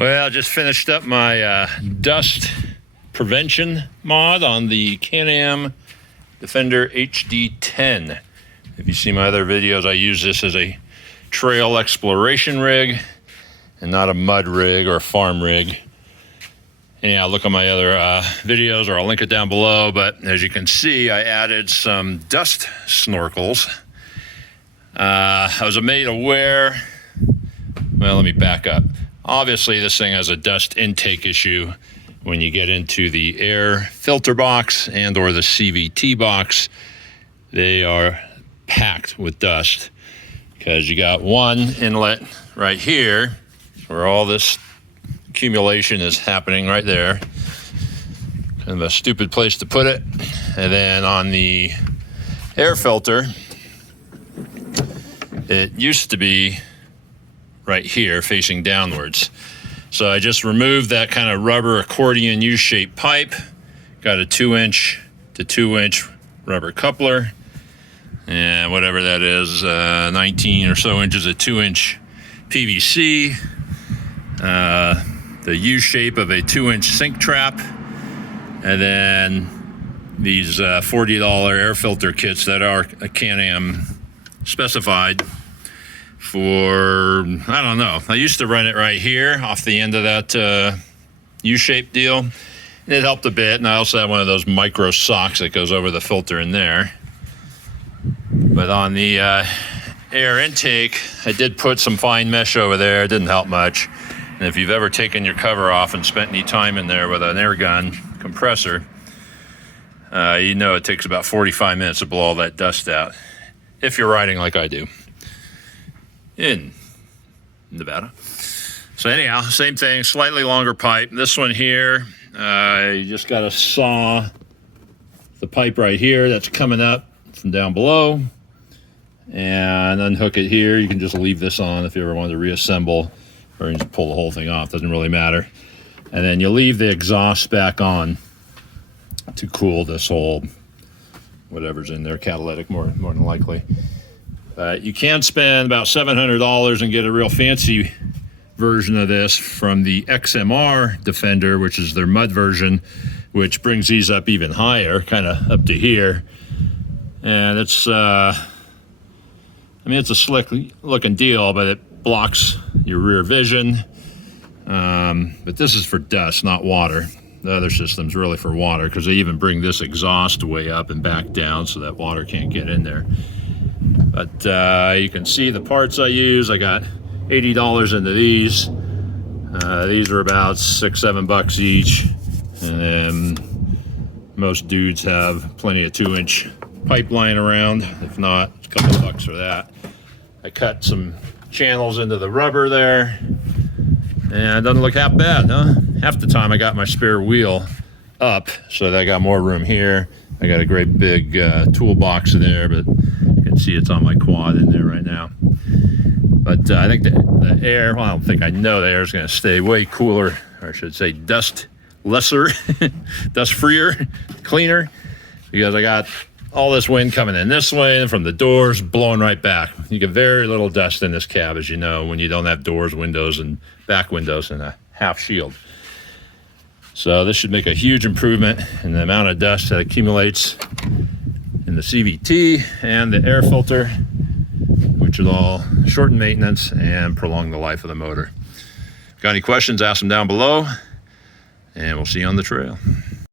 Well, I just finished up my dust prevention mod on the Can Am Defender HD10. If you see my other videos, I use this as a trail exploration rig and not a mud rig or a farm rig. Anyhow, look at my other videos, or I'll link it down below. But as you can see, I added some dust snorkels. I was made aware, well, let me back up. Obviously, this thing has a dust intake issue when you get into the air filter box and or the CVT box. They are packed with dust because you got one inlet right here where all this accumulation is happening right there. Kind of a stupid place to put it. And then on the air filter, it used to be right here facing downwards. So I just removed that kind of rubber accordion U-shaped pipe, got a 2-inch to 2-inch rubber coupler, and whatever that is, 19 or so inches of 2-inch PVC, the U-shape of a 2-inch sink trap, and then these $40 air filter kits that are a CanAm specified for, I don't know, I used to run it right here off the end of that U-shaped deal, and it helped a bit. And I also have one of those micro socks that goes over the filter in there. But on the air intake, I did put some fine mesh over there. It didn't help much. And if you've ever taken your cover off and spent any time in there with an air gun compressor, you know it takes about 45 minutes to blow all that dust out, if you're riding like I do in Nevada. So anyhow, same thing, slightly longer pipe. This one here, you just got to saw the pipe right here that's coming up from down below and unhook it here. You can just leave this on if you ever wanted to reassemble, or you can just pull the whole thing off, doesn't really matter. And then you leave the exhaust back on to cool this whole whatever's in there, catalytic more than likely. You can spend about $700 and get a real fancy version of this from the XMR Defender, which is their mud version, which brings these up even higher, kind of up to here. And it's, I mean, it's a slick looking deal, but it blocks your rear vision. But this is for dust, not water. The other system's really for water, because they even bring this exhaust way up and back down so that water can't get in there. But you can see the parts I use. I got $80 into these. These are about $6-7 each. And then most dudes have plenty of 2-inch pipe lying around. If not, it's a couple of bucks for that. I cut some channels into the rubber there. And it doesn't look half bad, huh? Half the time I got my spare wheel up, so that I got more room here. I got a great big toolbox in there, but you can see it's on my quad in there right now. But I think the air, well, I don't think, I know the air is going to stay way cooler, or I should say dust lesser, dust freer, cleaner, because I got all this wind coming in this way and from the doors blowing right back. You get very little dust in this cab, as you know, when you don't have doors, windows, and back windows and a half shield. So this should make a huge improvement in the amount of dust that accumulates in the CVT and the air filter, which will all shorten maintenance and prolong the life of the motor. Got any questions, ask them down below, and we'll see you on the trail.